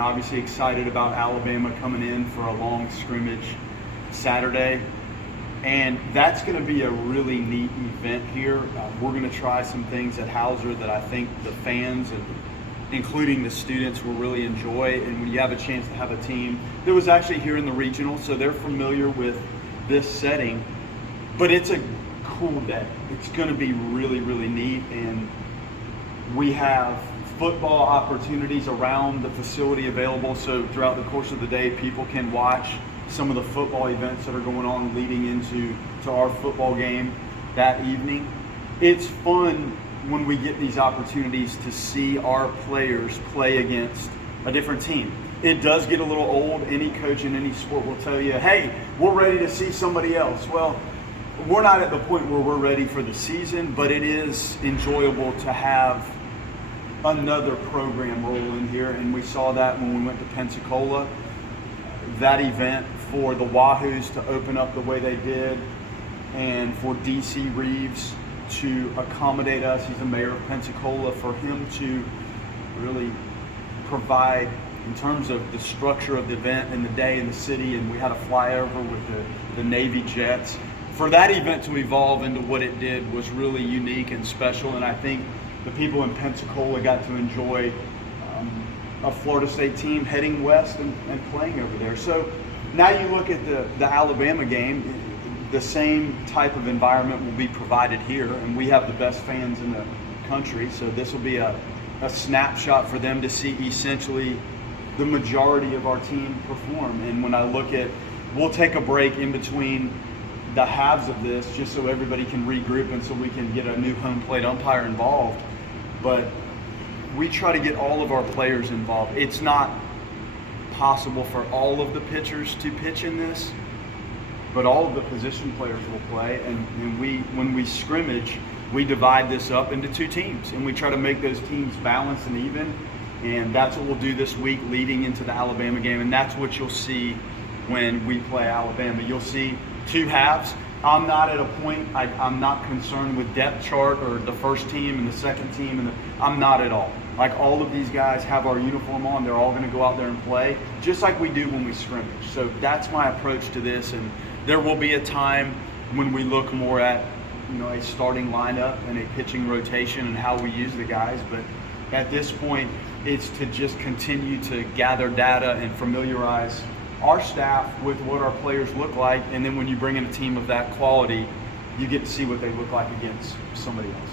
and obviously excited about Alabama coming in for a long scrimmage Saturday. And that's going to be a really neat event here. We're going to try some things at Howser that I think the fans, and including the students, will really enjoy. And when you have a chance to have a team that was actually here in the regional, so they're familiar with this setting, but it's a cool day. It's going to be really, really neat. And we have football opportunities around the facility available, so throughout the course of the day, people can watch some of the football events that are going on leading into our football game that evening. It's fun when we get these opportunities to see our players play against a different team. It does get a little old. Any coach in any sport will tell you, hey, we're ready to see somebody else. Well, we're not at the point where we're ready for the season, but it is enjoyable to have another program roll in here, and we saw that when we went to Pensacola. That event for the Wahoos to open up the way they did, and for DC Reeves to accommodate us, he's the mayor of Pensacola, for him to really provide in terms of the structure of the event and the day in the city, and we had a flyover with the Navy jets. For that event to evolve into what it did was really unique and special, and I think the people in Pensacola got to enjoy a Florida State team heading west and playing over there. So now you look at the Alabama game, the same type of environment will be provided here, and we have the best fans in the country, so this will be a snapshot for them to see essentially the majority of our team perform. And when I look at, we'll take a break in between the halves of this just so everybody can regroup and so we can get a new home plate umpire involved. But we try to get all of our players involved. It's not possible for all of the pitchers to pitch in this, but all of the position players will play. And when we scrimmage, we divide this up into two teams, and we try to make those teams balanced and even. And that's what we'll do this week leading into the Alabama game. And that's what you'll see when we play Alabama. You'll see two halves. I'm not at a point, I'm not concerned with depth chart or the first team and the second team. I'm not at all. Like, all of these guys have our uniform on. They're all going to go out there and play, just like we do when we scrimmage. So that's my approach to this. And there will be a time when we look more at, a starting lineup and a pitching rotation and how we use the guys. But at this point, it's to just continue to gather data and familiarize our staff with what our players look like, and then when you bring in a team of that quality, you get to see what they look like against somebody else.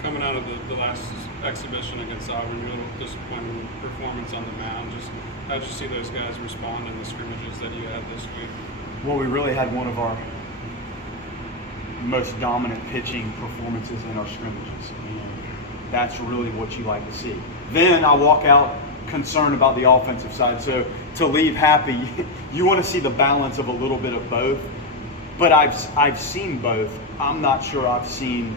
Coming out of the last exhibition against Auburn, you a little disappointing performance on the mound. Just how'd you see those guys respond in the scrimmages that you had this week? Well, we really had one of our most dominant pitching performances in our scrimmages, and that's really what you like to see. Then I walk out concerned about the offensive side. So to leave happy, you want to see the balance of a little bit of both. But I've seen both. I'm not sure I've seen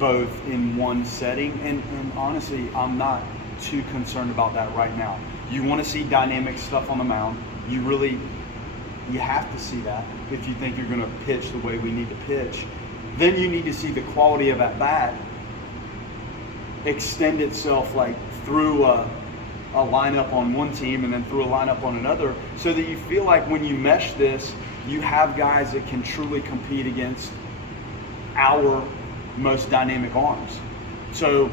both in one setting, and honestly, I'm not too concerned about that right now. You want to see dynamic stuff on the mound. You have to see that if you think you're going to pitch the way we need to pitch. Then you need to see the quality of at bat extend itself like through a lineup on one team and then through a lineup on another, so that you feel like when you mesh this, you have guys that can truly compete against our most dynamic arms. So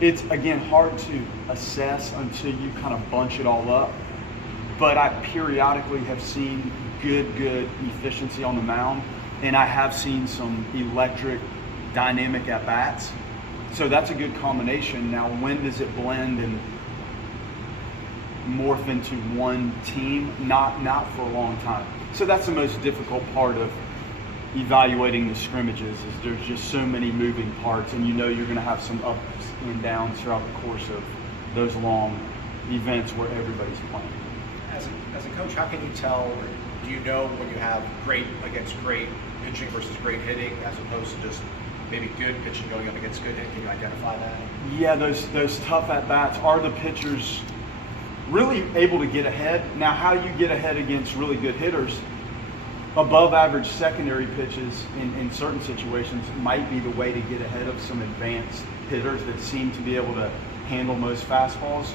it's, again, hard to assess until you kind of bunch it all up, but I periodically have seen good efficiency on the mound, and I have seen some electric dynamic at bats. So that's a good combination. Now, when does it blend and morph into one team? Not for a long time. So that's the most difficult part of evaluating the scrimmages, is there's just so many moving parts, and you're going to have some ups and downs throughout the course of those long events where everybody's playing. As a coach, how can you tell, or do you know when you have great against great pitching versus great hitting, as opposed to just maybe good pitching going up against good hitting? Can you identify that? Yeah, those tough at-bats, are the pitchers really able to get ahead? Now, how you get ahead against really good hitters, above average secondary pitches in certain situations might be the way to get ahead of some advanced hitters that seem to be able to handle most fastballs.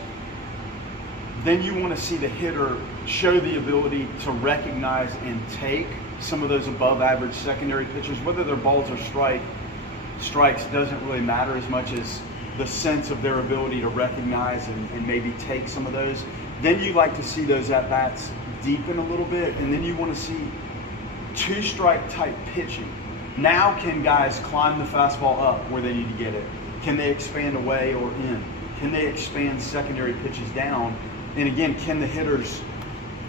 then you want to see the hitter show the ability to recognize and take some of those above average secondary pitches, whether they're balls or strikes doesn't really matter as much as the sense of their ability to recognize and maybe take some of those. Then you like to see those at-bats deepen a little bit, and then you want to see two-strike type pitching. Now can guys climb the fastball up where they need to get it? Can they expand away or in? Can they expand secondary pitches down? And again, can the hitters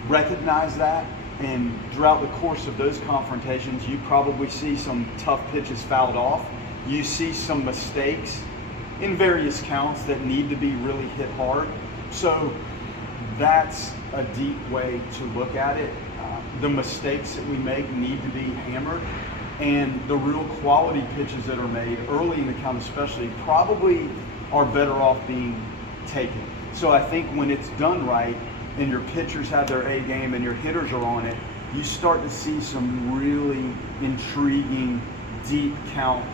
recognize that? And throughout the course of those confrontations, you probably see some tough pitches fouled off. You see some mistakes in various counts that need to be really hit hard. So that's a deep way to look at it. The mistakes that we make need to be hammered, and the real quality pitches that are made early in the count especially probably are better off being taken. So I think when it's done right and your pitchers have their A game and your hitters are on it, you start to see some really intriguing deep count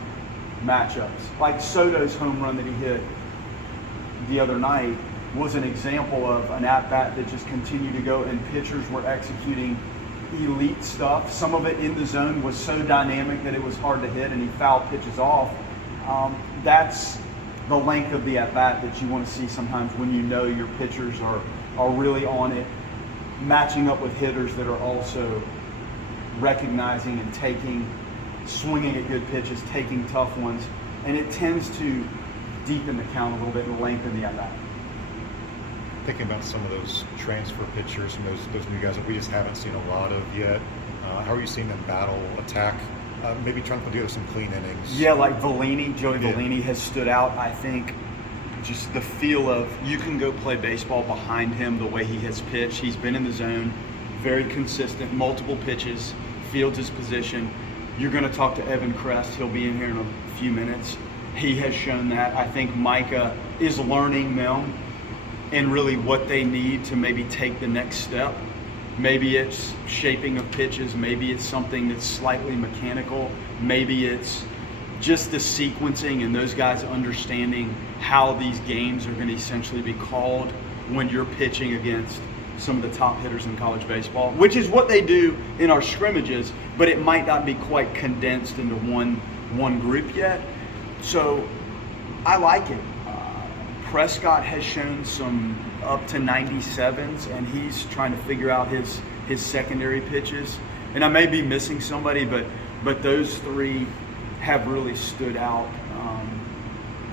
matchups. Like Soto's home run that he hit the other night was an example of an at-bat that just continued to go, and pitchers were executing elite stuff. Some of it in the zone was so dynamic that it was hard to hit, and he fouled pitches off. That's the length of the at-bat that you want to see sometimes when you know your pitchers are really on it, matching up with hitters that are also recognizing and taking, swinging at good pitches, taking tough ones, and it tends to deepen the count a little bit and lengthen the at-bat. Thinking about some of those transfer pitchers and those new guys that we just haven't seen a lot of yet, how are you seeing them battle, attack, maybe trying to put together some clean innings? Yeah, like Joey Vellini has stood out. I think just the feel of you can go play baseball behind him, the way he has pitched. He's been in the zone, very consistent, multiple pitches, fields his position. You're going to talk to Evan Crest. He'll be in here in a few minutes. He has shown that. I think Micah is learning them and really what they need to maybe take the next step. Maybe it's shaping of pitches, maybe it's something that's slightly mechanical, maybe it's just the sequencing and those guys understanding how these games are going to essentially be called when you're pitching against some of the top hitters in college baseball, which is what they do in our scrimmages, but it might not be quite condensed into one group yet. So I like it. Prescott has shown some up to 97s, and he's trying to figure out his secondary pitches. And I may be missing somebody, but those three have really stood out.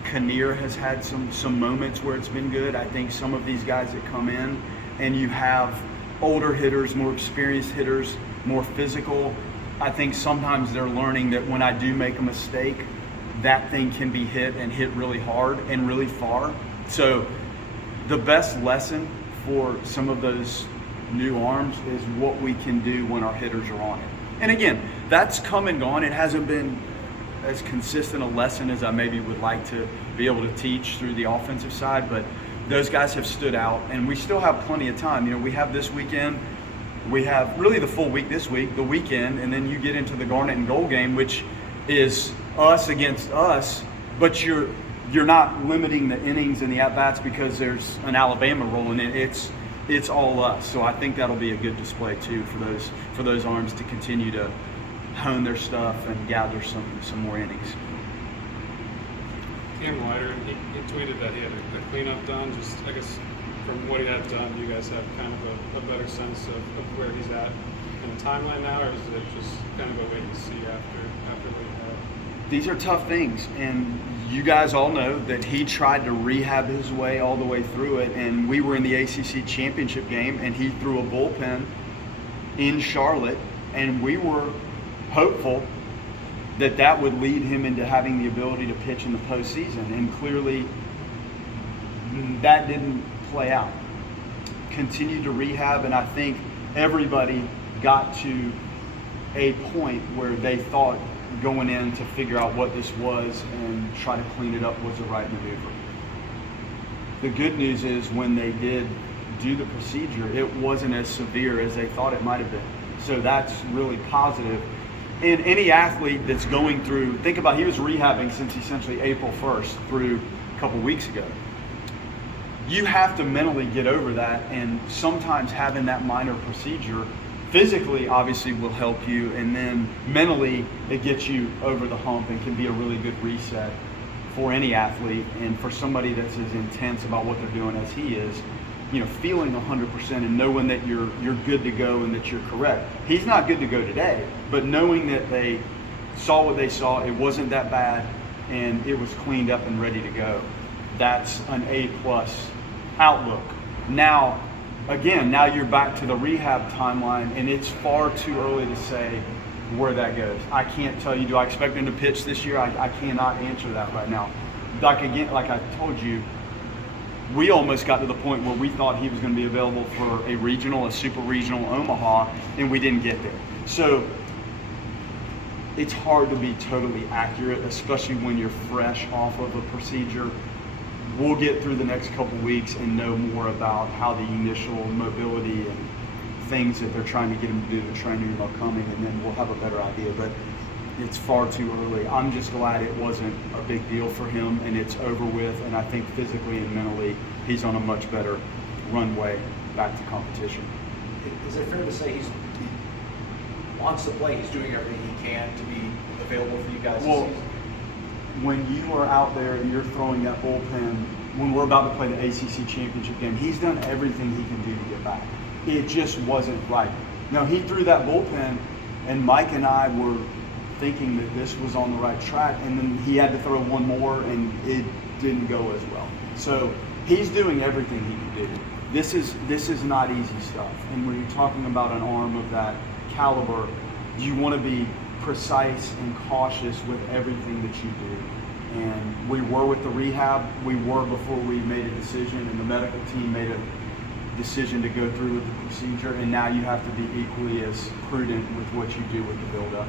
Kinnear has had some moments where it's been good. I think some of these guys that come in and you have older hitters, more experienced hitters, more physical, I think sometimes they're learning that when I do make a mistake, that thing can be hit and hit really hard and really far. So the best lesson for some of those new arms is what we can do when our hitters are on it. And again, that's come and gone. It hasn't been as consistent a lesson as I maybe would like to be able to teach through the offensive side, but those guys have stood out, and we still have plenty of time. You know, we have this weekend, we have really the full week this week, the weekend, and then you get into the Garnet and Gold game, which is us against us, but you're not limiting the innings and the at-bats because there's an Alabama rolling in. It's all us. So I think that'll be a good display too for those arms to continue to hone their stuff and gather some more innings. Cam Leiter, he tweeted that he had a cleanup done. Just, I guess, from what he had done, do you guys have kind of a better sense of where he's at in the timeline now, or is it just kind of a wait and see after what he had? These are tough things, and you guys all know that he tried to rehab his way all the way through it, and we were in the ACC championship game, and he threw a bullpen in Charlotte, and we were hopeful that would lead him into having the ability to pitch in the postseason, and clearly that didn't play out. Continued to rehab, and I think everybody got to a point where they thought going in to figure out what this was and try to clean it up was the right maneuver. The good news is when they did do the procedure, it wasn't as severe as they thought it might have been. So that's really positive. And any athlete that's going through, think about, he was rehabbing since essentially April 1st through a couple weeks ago. you have to mentally get over that, and sometimes having that minor procedure physically obviously will help you, and then mentally it gets you over the hump and can be a really good reset for any athlete, and for somebody that's as intense about what they're doing as he is, feeling 100% and knowing that you're good to go and that you're correct. He's not good to go today, but knowing that they saw what they saw, it wasn't that bad, and it was cleaned up and ready to go. That's an A+ outlook. Now, again, now you're back to the rehab timeline, and it's far too early to say where that goes. I can't tell you, do I expect him to pitch this year? I cannot answer that right now. Like I told you, we almost got to the point where we thought he was going to be available for a super regional Omaha, and we didn't get there. So it's hard to be totally accurate, especially when you're fresh off of a procedure. We'll get through the next couple weeks and know more about how the initial mobility and things that they're trying to get him to do, the training room are coming, and then we'll have a better idea. But it's far too early. I'm just glad it wasn't a big deal for him, and it's over with. And I think physically and mentally, he's on a much better runway back to competition. Is it fair to say he wants to play? He's doing everything he can to be available for you guys this season? When you are out there and you're throwing that bullpen, when we're about to play the ACC championship game, he's done everything he can do to get back. It just wasn't right. Now, he threw that bullpen, and Mike and I were thinking that this was on the right track, and then he had to throw one more, and it didn't go as well. So he's doing everything he can do. This is not easy stuff. And when you're talking about an arm of that caliber, you want to be precise and cautious with everything that you do. And we were with the rehab, we were before we made a decision, and the medical team made a decision to go through with the procedure, and now you have to be equally as prudent with what you do with the build-up.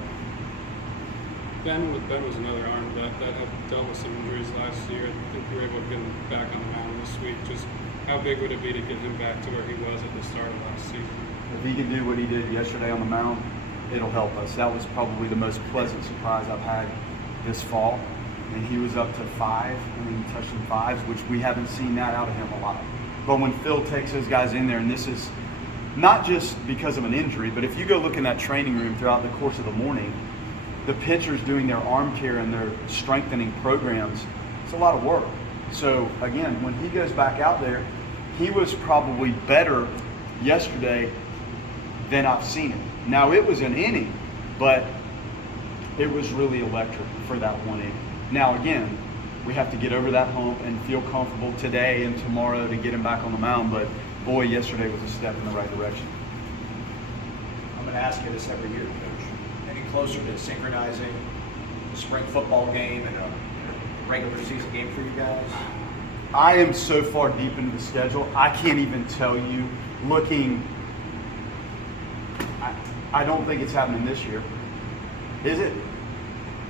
Ben was another arm that had dealt with some injuries last year. I think we were able to get him back on the mound this week. Just how big would it be to get him back to where he was at the start of last season? If he can do what he did yesterday on the mound, it'll help us. That was probably the most pleasant surprise I've had this fall. And he was up to 5, and he touched some 5s, which we haven't seen that out of him a lot. But when Phil takes those guys in there, and this is not just because of an injury, but if you go look in that training room throughout the course of the morning, the pitchers doing their arm care and their strengthening programs, it's a lot of work. So again, when he goes back out there, he was probably better yesterday than I've seen him. Now, it was an inning, but it was really electric for that one inning. Now, again, we have to get over that hump and feel comfortable today and tomorrow to get him back on the mound, but boy, yesterday was a step in the right direction. I'm going to ask you this every year, Coach. Any closer to synchronizing a spring football game and a regular season game for you guys? I am so far deep into the schedule, I can't even tell you. I don't think it's happening this year. Is it?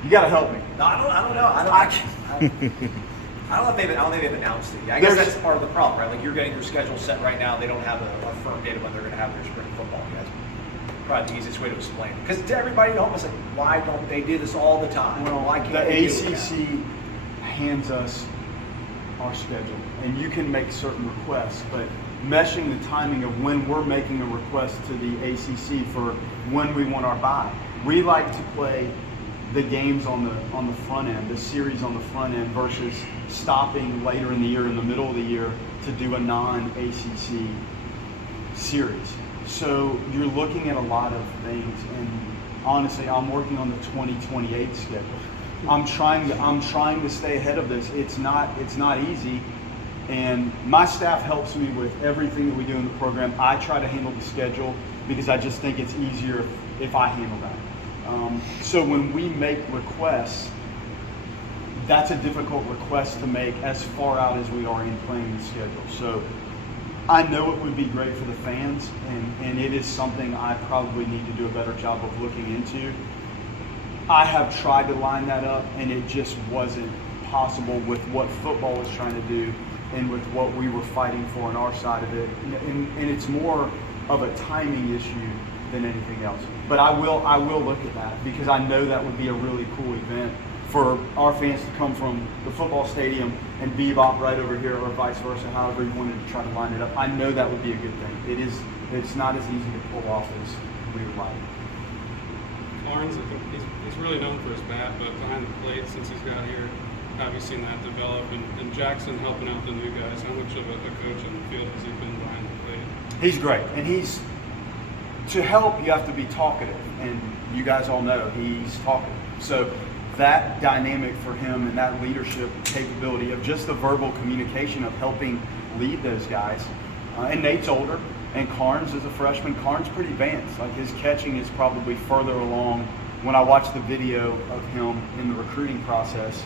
You got to help me. No, I don't know. I don't think they've announced it yet. I guess that's part of the problem, right? Like, you're getting your schedule set right now. They don't have a firm date of when they're going to have their spring football. That's probably the easiest way to explain it. Because to everybody at home, it's like, why don't they do this all the time? Well, why can't the they do it ACC hands us our schedule, and you can make certain requests, but meshing the timing of when we're making a request to the ACC for when we want our bye. We like to play the games on the front end, the series on the front end, versus stopping later in the year, in the middle of the year, to do a non-ACC series. So you're looking at a lot of things, and honestly, I'm working on the 2028 schedule. I'm trying to stay ahead of this. It's not easy, and my staff helps me with everything that we do in the program. I try to handle the schedule because I just think it's easier if I handle that. So when we make requests, that's a difficult request to make as far out as we are in playing the schedule. So I know it would be great for the fans, and it is something I probably need to do a better job of looking into. I have tried to line that up, and it just wasn't possible with what football was trying to do and with what we were fighting for on our side of it. And it's more of a timing issue than anything else. But I will look at that, because I know that would be a really cool event for our fans to come from the football stadium and Bebop right over here, or vice versa, however you wanted to try to line it up. I know that would be a good thing. It's not as easy to pull off as we would like. Barnes, I think he's really known for his bat, but behind the plate since he's got here, how have you seen that develop? And Jackson helping out the new guys, how much of a coach in the field has he been behind the plate? He's great, and to help, you have to be talkative, and you guys all know he's talkative. So that dynamic for him and that leadership capability of just the verbal communication of helping lead those guys. And Nate's older, and Carnes is a freshman. Carnes pretty advanced. Like, his catching is probably further along. When I watched the video of him in the recruiting process,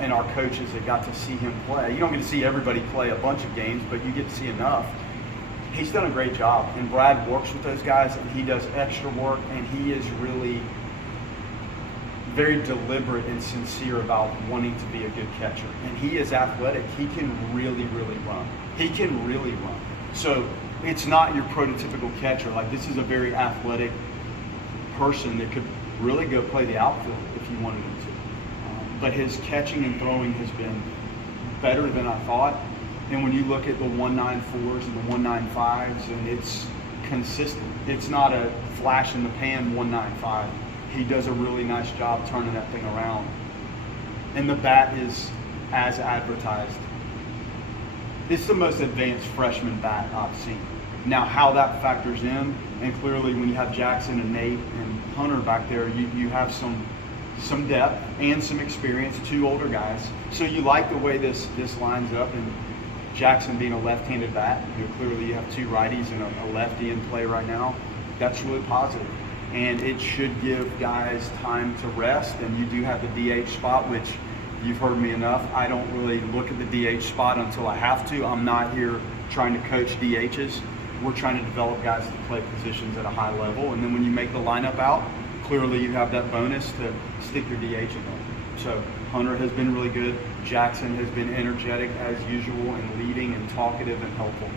and our coaches that got to see him play, you don't get to see everybody play a bunch of games, but you get to see enough. He's done a great job, and Brad works with those guys, and he does extra work, and he is really very deliberate and sincere about wanting to be a good catcher. And he is athletic. He can really, really run. He can really run. So it's not your prototypical catcher. Like, this is a very athletic person that could really go play the outfield if he wanted him to. But his catching and throwing has been better than I thought. And when you look at the 194s and the 195s, and it's consistent. It's not a flash in the pan 195. He does a really nice job turning that thing around. And the bat is as advertised. It's the most advanced freshman bat I've seen. Now, how that factors in, and clearly when you have Jackson and Nate and Hunter back there, you have some depth and some experience, two older guys. So you like the way this lines up, and Jackson being a left-handed bat, clearly you have two righties and a lefty in play right now. That's really positive. And it should give guys time to rest, and you do have the DH spot, which you've heard me enough. I don't really look at the DH spot until I have to. I'm not here trying to coach DHs. We're trying to develop guys to play positions at a high level, and then when you make the lineup out, clearly you have that bonus to stick your DH in there. So Hunter has been really good. Jackson has been energetic as usual and leading and talkative and helpful.